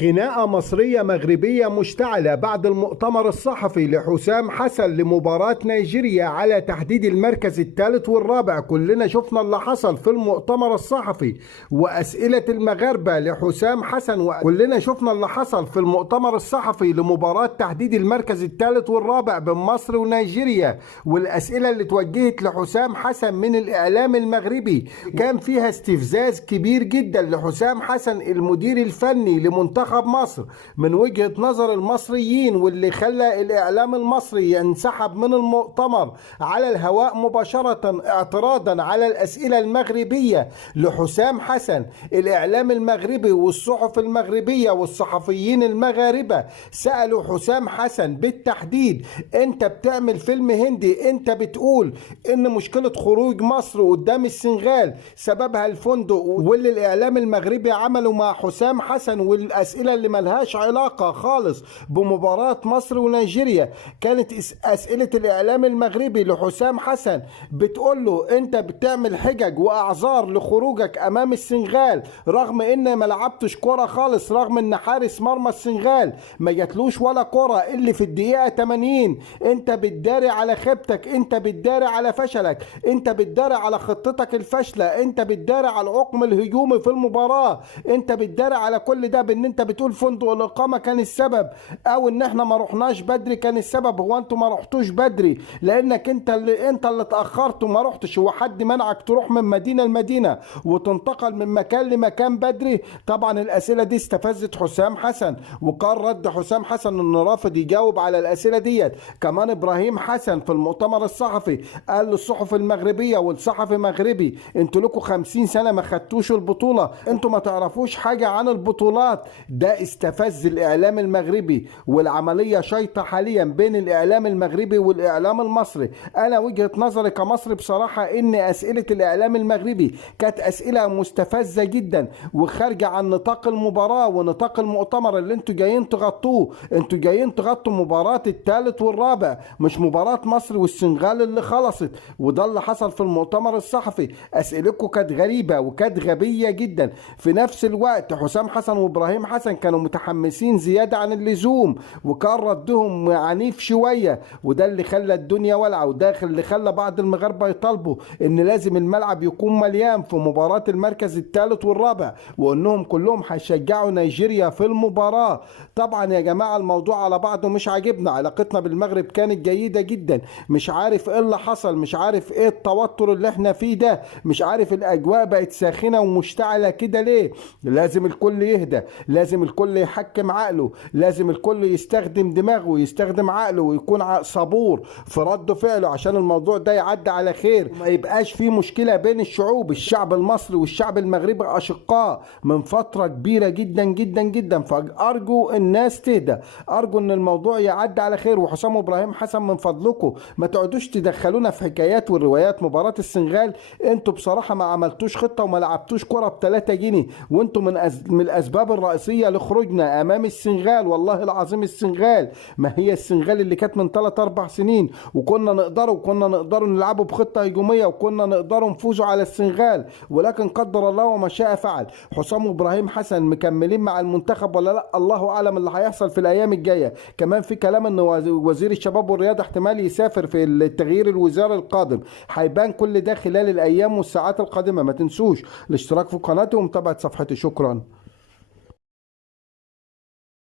خناقة مصرية مغربية مشتعلة بعد المؤتمر الصحفي لحسام حسن لمباراة نيجيريا على تحديد المركز الثالث والرابع. كلنا شفنا اللي حصل في المؤتمر الصحفي وأسئلة المغاربة لحسام حسن، وكلنا شفنا اللي حصل في المؤتمر الصحفي لمباراة تحديد المركز الثالث والرابع بين مصر ونيجيريا، والأسئلة اللي توجهت لحسام حسن من الإعلام المغربي كان فيها استفزاز كبير جدا لحسام حسن المدير الفني لمنتخب مصر من وجهة نظر المصريين، واللي خلى الإعلام المصري ينسحب من المؤتمر على الهواء مباشرة اعتراضا على الأسئلة المغربية لحسام حسن. الإعلام المغربي والصحف المغربية والصحفيين المغاربة سألوا حسام حسن بالتحديد: أنت بتعمل فيلم هندي، أنت بتقول إن مشكلة خروج مصر قدام السنغال سببها الفندق، واللي الإعلام المغربي عمله مع حسام حسن والأسئلة اللي ملهاش علاقة خالص بمباراة مصر ونيجيريا كانت أسئلة الإعلام المغربي لحسام حسن بتقول له: أنت بتعمل حجج وأعذار لخروجك أمام السنغال رغم إن ما لعبتش كرة خالص، رغم إن حارس مرمى السنغال ما جاتلوش ولا كرة اللي في الدقيقة 80. أنت بتداري على خيبتك، أنت بتداري على فشلك، أنت بتداري على خطتك الفاشلة، أنت بتداري على العقم الهجومي في المباراة، أنت بتداري على كل ده بإن أنت بتقول فندق الإقامة كان السبب، أو إن إحنا ما رحناش بدري كان السبب. هو أنتوا ما رحتوش بدري لأنك أنت اللي اتأخرت وما رحتش. هو حد منعك تروح من مدينة لمدينة وتنتقل من مكان لمكان بدري؟ طبعا الأسئلة دي استفزت حسام حسن، وقال رد حسام حسن إنه رافض يجاوب على الأسئلة ديت. كمان إبراهيم حسن في المؤتمر الصحفي قال للصحف المغربية والصحفي المغربي: أنتوا لكم 50 سنة ما خدتوش البطولة، أنتوا ما تعرفوش حاجة عن البطولات. ده استفز الإعلام المغربي، والعملية شيطة حاليا بين الإعلام المغربي والإعلام المصري. أنا وجهة نظري كمصري بصراحة إن أسئلة الإعلام المغربي كانت أسئلة مستفزة جدا وخارجة عن نطاق المباراة ونطاق المؤتمر اللي انتوا جايين تغطوه. انتوا جايين تغطوا مباراة الثالث والرابع، مش مباراة مصر والسنغال اللي خلصت. وده اللي حصل في المؤتمر الصحفي. أسئلتكم كانت غريبة وكانت غبية جدا. في نفس الوقت حسام حسن وإبراهيم حسن كانوا متحمسين زيادة عن اللزوم، وكان ردهم عنيف شوية، وده اللي خلى الدنيا ولعة، وده اللي خلى بعض المغاربة يطالبوا ان لازم الملعب يكون مليان في مباراة المركز الثالث والرابع، وانهم كلهم هيشجعوا نيجيريا في المباراة. طبعا يا جماعة الموضوع على بعضه مش عاجبنا. علاقتنا بالمغرب كانت جيدة جدا، مش عارف ايه اللي حصل، مش عارف ايه التوتر اللي احنا فيه ده، مش عارف الاجواء بقت ساخنة ومشتعلة كده ليه. لازم الكل يهدى، لازم الكل يحكم عقله، لازم الكل يستخدم دماغه ويستخدم عقله ويكون صبور في رد فعله عشان الموضوع ده يعدي على خير، ما يبقاش فيه مشكلة بين الشعوب. الشعب المصري والشعب المغربي أشقاء من فترة كبيرة جدا جدا جدا، فأرجو الناس تهدى، أرجو إن الموضوع يعدي على خير. وحسام إبراهيم حسن من فضلكم ما تقعدوش تدخلونا في حكايات والروايات. مباراة السنغال انتوا بصراحة ما عملتوش خطة وما لعبتوش كرة ب3 جنيه، وانتوا من الأسباب الرئيسية لخروجنا أمام السنغال. والله العظيم السنغال ما هي السنغال اللي كانت من 3-4 سنين، وكنا نقدروا نلعبوا بخطة هجومية، وكنا نقدروا نفوزوا على السنغال، ولكن قدر الله وما شاء فعل. حسام وإبراهيم حسن مكملين مع المنتخب ولا لا؟ الله أعلم اللي هيحصل في الأيام الجاية. كمان في كلام إن وزير الشباب والرياضة احتمال يسافر في التغيير الوزاري القادم. هيبان كل ده خلال الأيام والساعات القادمة. ما تنسوش الاشتراك في قناتي ومتابعة صفحتي. شكرا.